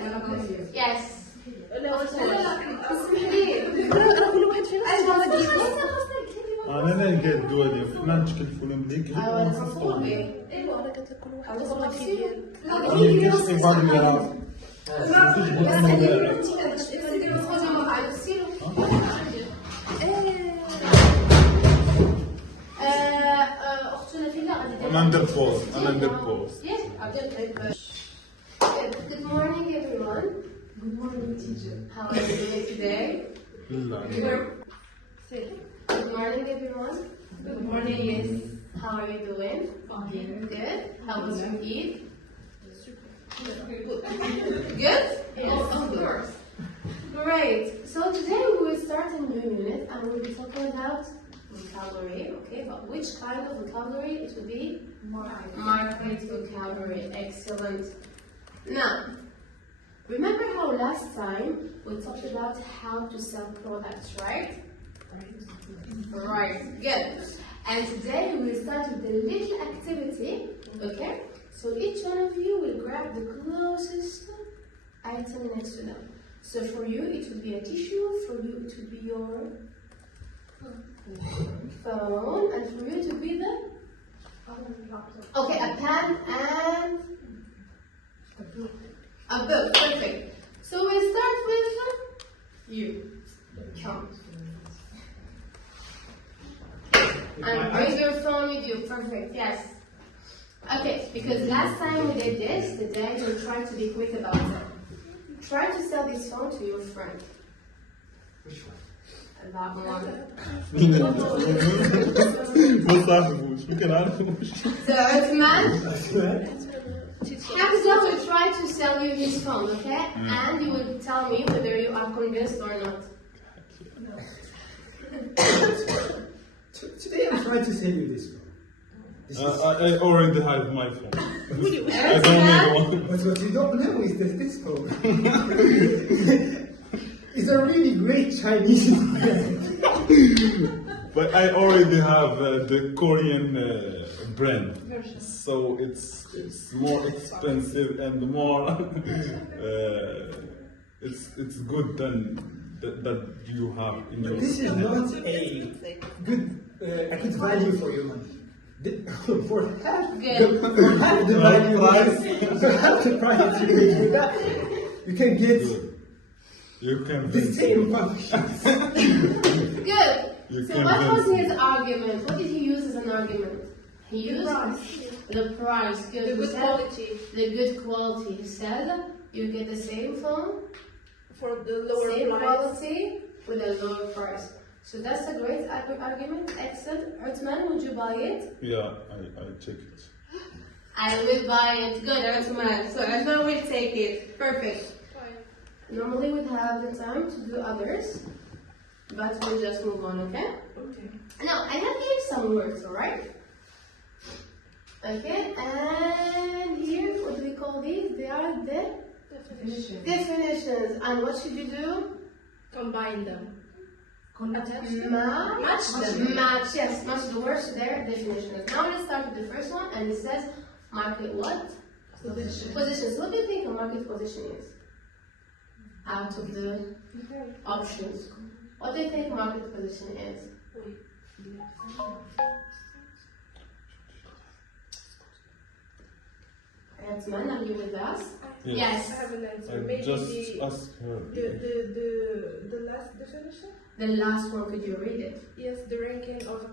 Good. Yes. انا لا نقاد الدول ما عندكش كلفونهم بليك غير انا كنت بعض المرات اختنا فيلا غادي انا ندير بوز انا ندير بوز Good morning everyone. Good morning, teacher. How are you doing today? لا Good morning everyone. Good morning, yes. How are you doing? Fine. Good. How was your Eid? Good. Good? Yes, of course. Great. So today we will start a new unit and we'll be talking about vocabulary. Okay, but which kind of vocabulary? It will be market vocabulary. Excellent. Now, remember how last time we talked about how to sell products, right? Right, good. And today we will start with a little activity, okay? So each one of you will grab the closest item next to them. So for you it will be a tissue, for you it will be your phone, and for you it will be the... Okay, a pen and a book, perfect. So we'll start with you. Come. And bring your phone with you. Perfect, yes. Okay, because last time we did this, today we'll try to be quick about it. Try to sell this phone to your friend. Which one? That one. ما صاحبوش ما كنعرفوش So, Uthman, Hamza will try to sell you his phone, okay? And you will tell me whether you are convinced or not. Today I'm trying to sell you this one. This is, I already have my phone I don't need one but what you don't know is that this phone is a really great Chinese brand. but I already have the Korean brand so it's more expensive and more it's good than that you have in your This is not a good value for your money. For half the value, for half the price you can get you can the same function. Good. You So can what was vent. his argument? What did he use as an argument? He used the price. Good. The He good said quality. The good quality. He said you get the same phone, For the lower same price. quality with a lower price. So that's a great argument. Excellent. Uthman, would you buy it? yeah I check it I will buy it. Good, Uthman. So Uthman will take it. Perfect. Fine. Normally we'd have the time to do others, but we'll just move on, okay? Okay. Now, I have here some words, alright? Okay, and here, what do we call these? They are the Definition. definitions. And what should you do? Combine them. Match them. Match, yes, match the words to their definitions. Now let's start with the first one, and it says market what? Position. Positions. What do you think a market position is? Out of the options. What do you think market position is? Uthman, are you with us? Yes. I have an answer. I Maybe just the, asked her the last definition? The last one, could you read it? Yes, the ranking of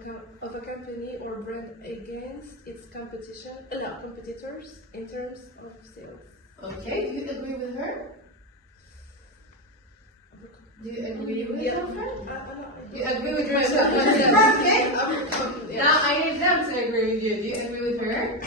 a company or brand against its competitors in terms of sales. Okay, do you agree with her? Do you agree with Yeah. her? No, You agree with yourself? Perfect. Now I need them to agree with you. Do you agree with her?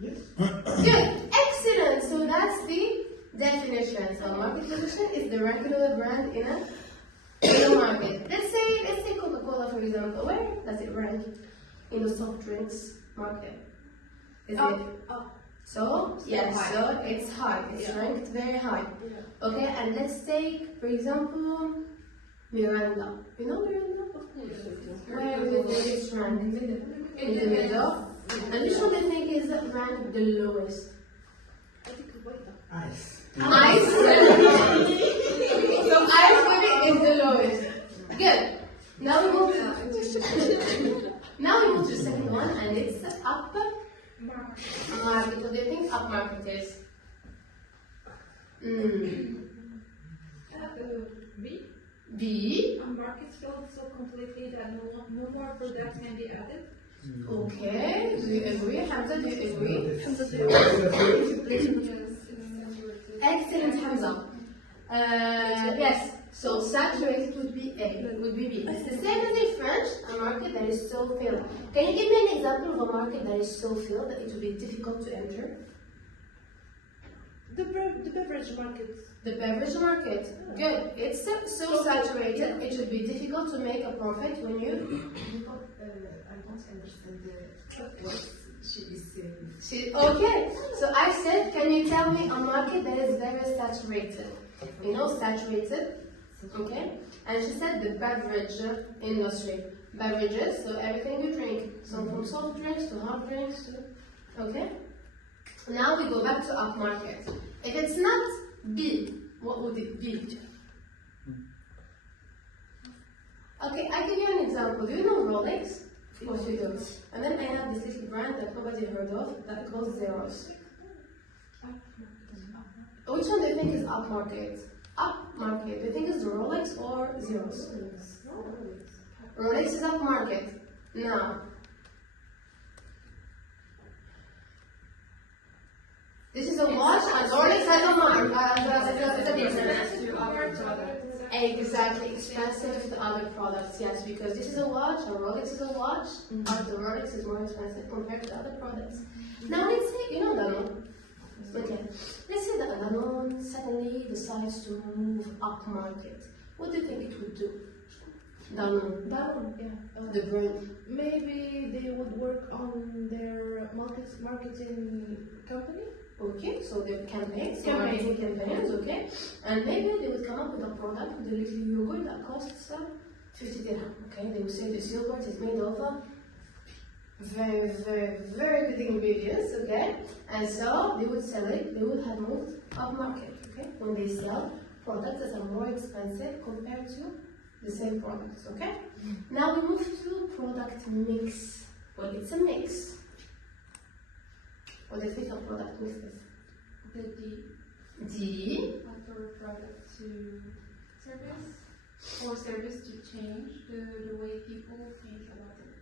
Yes. Good. Excellent. So that's the definition. So market position is the ranking of a brand in a market. Let's say Coca-Cola, for example. Where does it rank in the soft drinks market? Is it? So, yes, high. so it's high. It's ranked very high. Okay, and let's take, for example, Miranda. You know Miranda? Where is it ranked? In the middle. And which one do you think is ranked the lowest? I think Kuwaita. Ice. Ice. So ice maybe is the lowest. Good. Now we move to the second one, and it's up market. What do you think up market is? B. B. Markets filled so completely that no more products can be added. Okay. Do you agree? Hamza, do you agree? Excellent, Hamza. Yes. So saturated would be A, would be B. It's the same as in French, a market that is so filled. Can you give me an example of a market that is so filled that it would be difficult to enter? The beverage market. The beverage market. Good. It's so saturated, it would be difficult to make a profit when you... I don't understand what she is saying. Okay. So I said, can you tell me a market that is very saturated? You know, saturated. Okay. And she said the beverage industry. Beverages, so everything you drink. So from soft drinks to hard drinks to... Okay. Now we go back to upmarket. If it's not B, what would it be? Okay, I give you an example. Do you know Rolex? Of course you do. And then I have this little brand that nobody heard of that calls Zeros. Which one do you think is upmarket? Upmarket. Do you think it's Rolex or Zeros? Rolex is upmarket. Now, this is a watch, and Rolex has a mark. It's a business. Exactly, expensive to other products, yes, because this is a watch, and Rolex is a watch, but the Rolex is more expensive compared to other products. Now let's say, you know Danone. Okay, let's say that Danone suddenly decides to move up market. What do you think it would do? Danone, Yeah. the brand. Maybe they would work on their marketing company. Okay, so the campaigns, marketing campaigns, okay, and maybe they would come up with a product with a little yogurt that costs 50 dirham. Okay, they would say this yogurt is made of very, very, very good ingredients. Okay, and so they would sell it. They would have moved up market. Okay, when they sell products that are more expensive compared to the same products. Okay, now we move to product mix. Well, it's a mix. What do you think of product mix is? The D. D. After product to service, or service to change the way people think about it.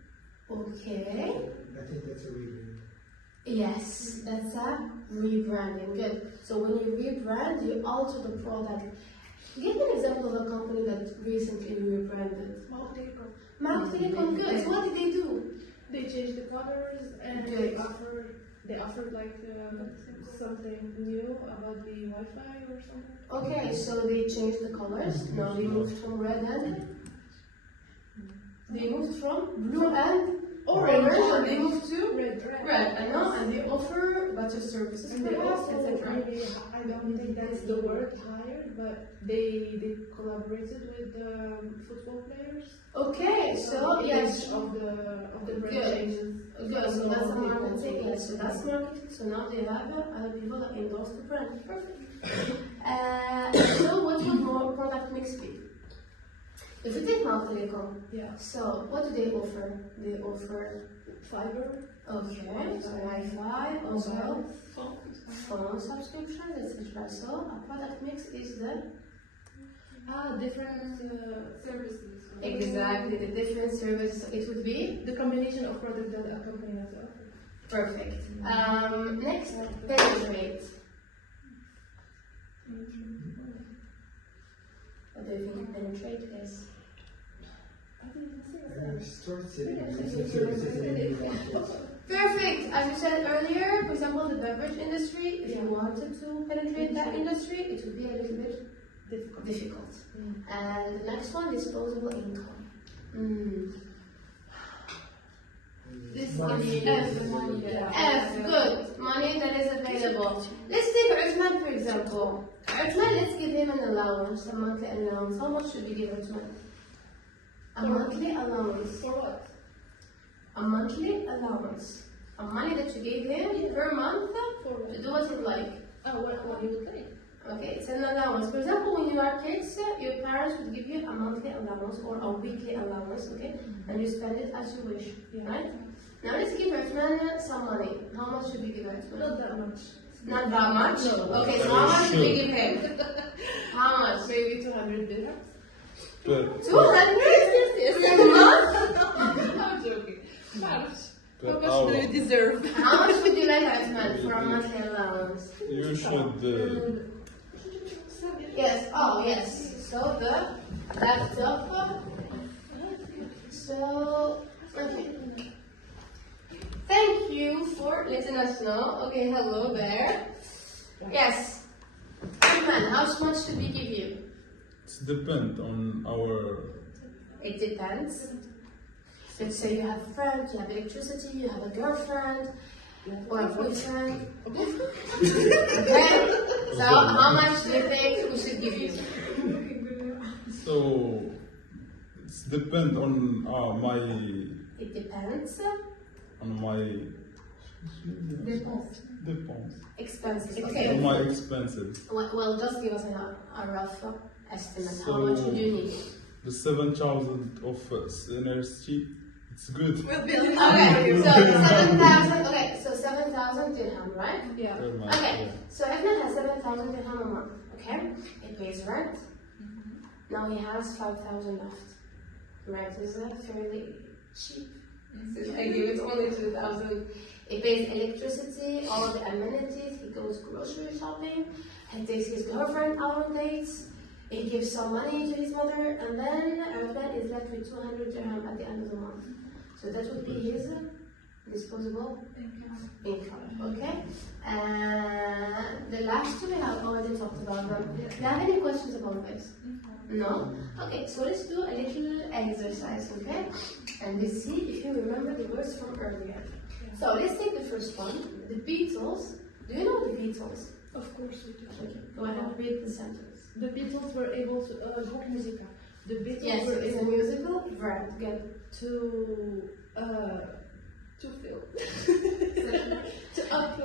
Okay. I think that's a rebrand. Yes, that's a rebranding. Good. So when you rebrand, you alter the product. Give me an example of a company that recently rebranded. Marc Telecom. Good. So what did they do? They changed the colors and Good. they offered like something new about the Wi-Fi or something. Okay, so they changed the colors. Now they moved from red and they moved from blue and orange, and they moved to red. I know, and they offer better services, And they perhaps, also, etc. maybe, I don't think that's the word hired, but they collaborated with football players. Okay, so yes. of the brand Good. changes. Good, so that's a marketing. Yes, so that's marketing. So now they have other people that endorse the brand. Perfect. So what would more product mix be? If you take Marc Telecom, Yeah. so what do they offer? They offer Fiber. okay, so Wi-Fi, also phone subscriptions, etc. So a product mix is the Different Services. exactly the different services. It would be the combination of products that a company has to offer. perfect. Next, penetrate. What do you think penetrate is? Store services in a new market. Perfect. As you said earlier, for example, the beverage industry. If you wanted to penetrate that industry, it would be a little bit difficult. And the next one, disposable income. This Money. F, good. Money that is available. Let's take Uthman, for example. Uthman, let's give him an allowance, a monthly allowance. How much should we give Uthman? A monthly allowance. For what? A monthly allowance. money that you gave him per month to do what he'd like. What you would like. Okay, it's an allowance. For example, when you are kids, your parents would give you a monthly allowance or a weekly allowance, okay? And you spend it as you wish, right? Now let's give Rahman some money. How much should we give Rahman? Not that much. Not that much? No. Okay, so how much should we give him? How much? Maybe 200 dirhams. 200? Per month? I'm joking. How Per much hour. do you deserve? How much would you like Rahman for a monthly allowance? You should. Yes, oh yes. So the laptop. So, okay. Thank you for letting us know. Okay, hello there. Yes. Rahman, how much should we give you? It depends on our. It depends. Let's say you have a friend, you have electricity, you have a girlfriend, or a boyfriend. Okay. So how much do you think we should give you? So it depends on my It depends. Depends. Expenses. On Okay. my expenses. Well, just give us a rough estimate. How So- much would you need? The 7,000 of energy. It's good. Okay, so 7,000. Okay, so 7,000 dirham, right? Yeah. Per month, Okay, yeah. so Ahmed has 7,000 dirham a month. Okay, he pays rent. Now he has 5,000 left. Rent is fairly cheap. So I give it only 2,000. He pays electricity, all the amenities. He goes grocery shopping. He takes his girlfriend out on dates. He gives some money to his mother, and then Ahmed is left with 200 dirham at the end of the month. So that would be his disposable income. Okay? And the last two we have already talked about them. Do you have any questions about this? No? Okay, so let's do a little exercise, okay? And we see if you remember the words from earlier. So let's take the first one. The Beatles. Do you know the Beatles? Of course we do. Okay, go ahead, read the sentence. The Beatles were able to rock musica. The Beatles Yes, were it's a able musical. Right, good. to fill to up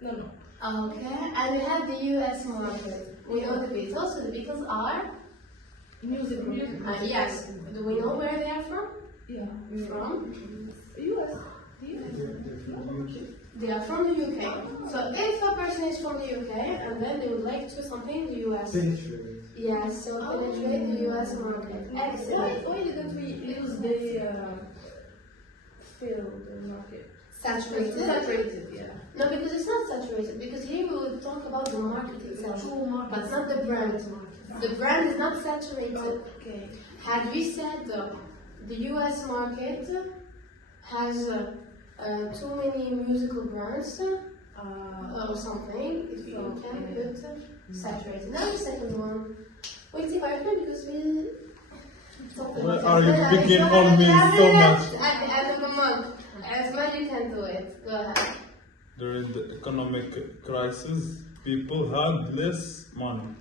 no. Okay, and we have the US market. We know the Beatles, so the Beatles are? Music. Yes. Do we know where they are from? Yeah. From? US. They are from the UK. So if a person is from the UK and then they would like to do something in the US. Yes, so penetrate the US market. Excellent. Why didn't we use the fill the market? Saturated. Saturated, yeah. No, because it's not saturated. Because here we will talk about the market itself, but not the brand. The brand is not saturated. Okay. Had we said the US market has too many musical brands or something, if you can put saturated. Now the second one. Wait, if I can because we talked about Why are you it. picking So on me at the so end much? At the end of the month. As much you can do it. Go ahead. During the economic crisis, people had less money.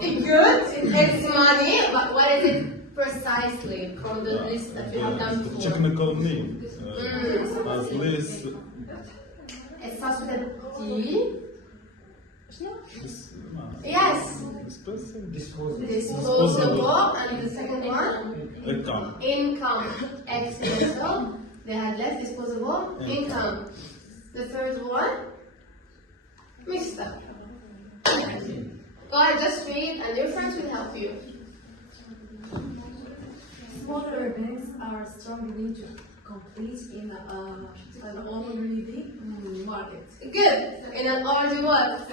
Good. It's money, but what is it precisely from the list that you have done The before? technical need has less. It starts with a D. Dis- Yes. Disposable. And the second one? Income. Income. Excellent. So they had less disposable income. The third one? Mister. Go ahead, just read and your friends will help you. Smaller banks are struggling to compete in an already market. Good. In an already what?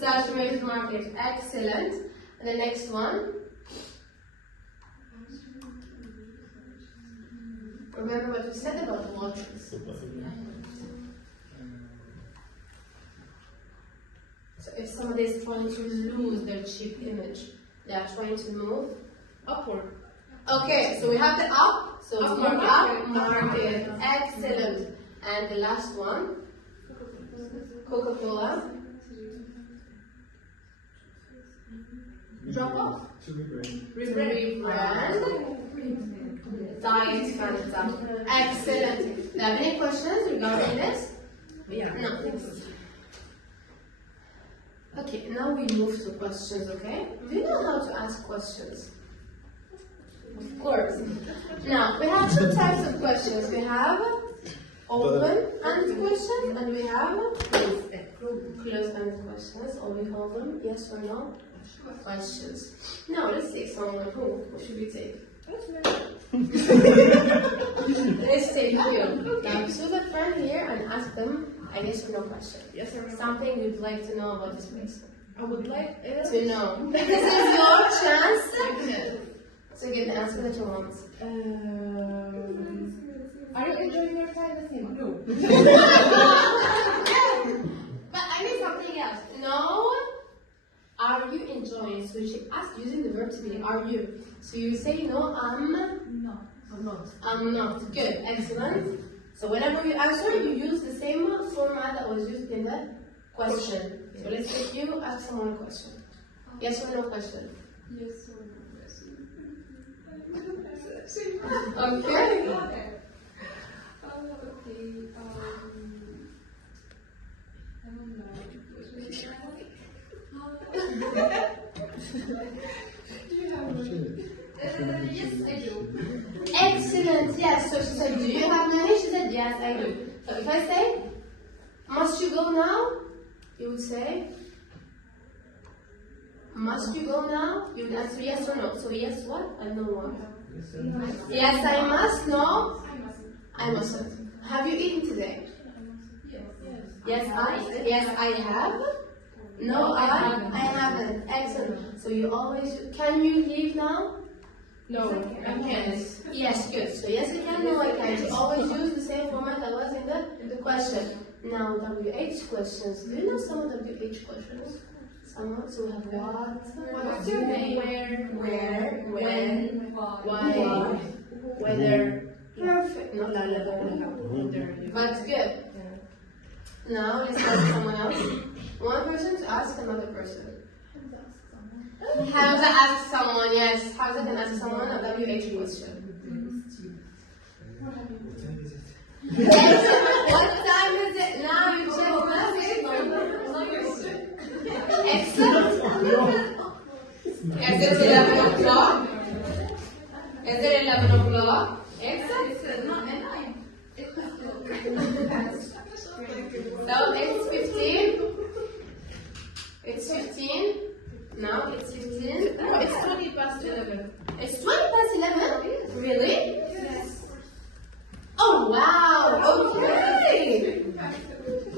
Saturated market. Excellent. And the next one? Remember what we said about watches. So if somebody is trying to lose their cheap image, they are trying to move Upward. Okay, so we have the up, so Up move market. up market. Excellent. And the last one, Coca-Cola. Drop off. Rebrand. Diet kind of stuff. Excellent. Do you have any questions regarding this? Yeah. No. Okay, now we move to questions, okay? Do you know how to ask questions? Of course. Now, we have two types of questions. We have open-ended questions and we have closed-ended questions, or we call them yes or no questions. Now, let's take someone who. What should we take? Let's take you. Now, choose a friend here and ask them a yes or no question. Yes or no? Something you'd like to know about this person. I would like To know. This is your chance to get the answer that you want. Are you enjoying your time with him? No. But I need something else. No. Are you enjoying? So you should ask using the verb to be are you. So you say no, I'm not. I'm not. Good. Excellent. So whenever you answer, you use the same format that was used in the question. So let's take you ask someone a question. Yes or no question. Yes or no question. Okay. Okay. I don't know. Do you have one? Yes, I do. Excellent. Yes. So she said, do you have money? She said, yes, I do. So if I say, must you go now? You would say, must you go now? You would answer yes or no. So yes, what? And no, what? Yes, I must. No, I mustn't. Have you eaten today? Yes, I have. No, I haven't. Excellent. So you always, can you leave now? no. I can. Yes, good. So yes, I can. No, I can. You always use the same format that was in the question. Now, WH questions. Do you know some of WH questions? Some. So we have what? What's your name? Where? When? Why? Whether. Perfect. Not la la la la. But good. Now let's ask someone else. One person to ask another person. Hamza ask someone. Yes, Hamza can ask someone a WH question. What time is it? Now you check now. Excellent. Is it 11 o'clock? Is it 11 o'clock? Excellent. It's not at 9. So it's 15. It's 15. Now it's 15. No, it's 20 past 11. It's 20 past 11? Really? Yes. Oh wow! Okay!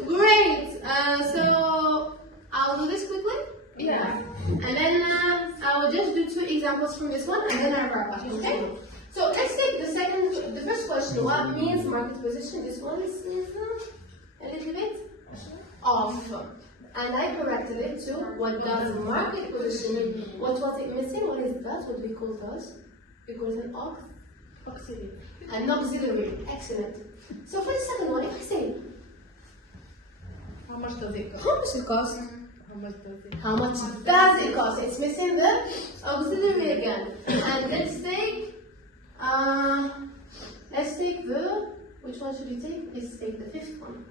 Great! So I'll do this quickly. Yeah. And then I will just do 2 examples from this one and then I'll wrap up, okay? So let's take the first question. What means market position? This one is a little bit off. And I corrected it to what does market position mean? What was it missing? What is that? What we call those? We call it an auxiliary. An auxiliary. Excellent. So for the second one, if I say, How much does it cost? how much it cost? How much does it How much does it cost? It's missing the auxiliary again. And let's take the, which one should we take? Let's take the 5th one.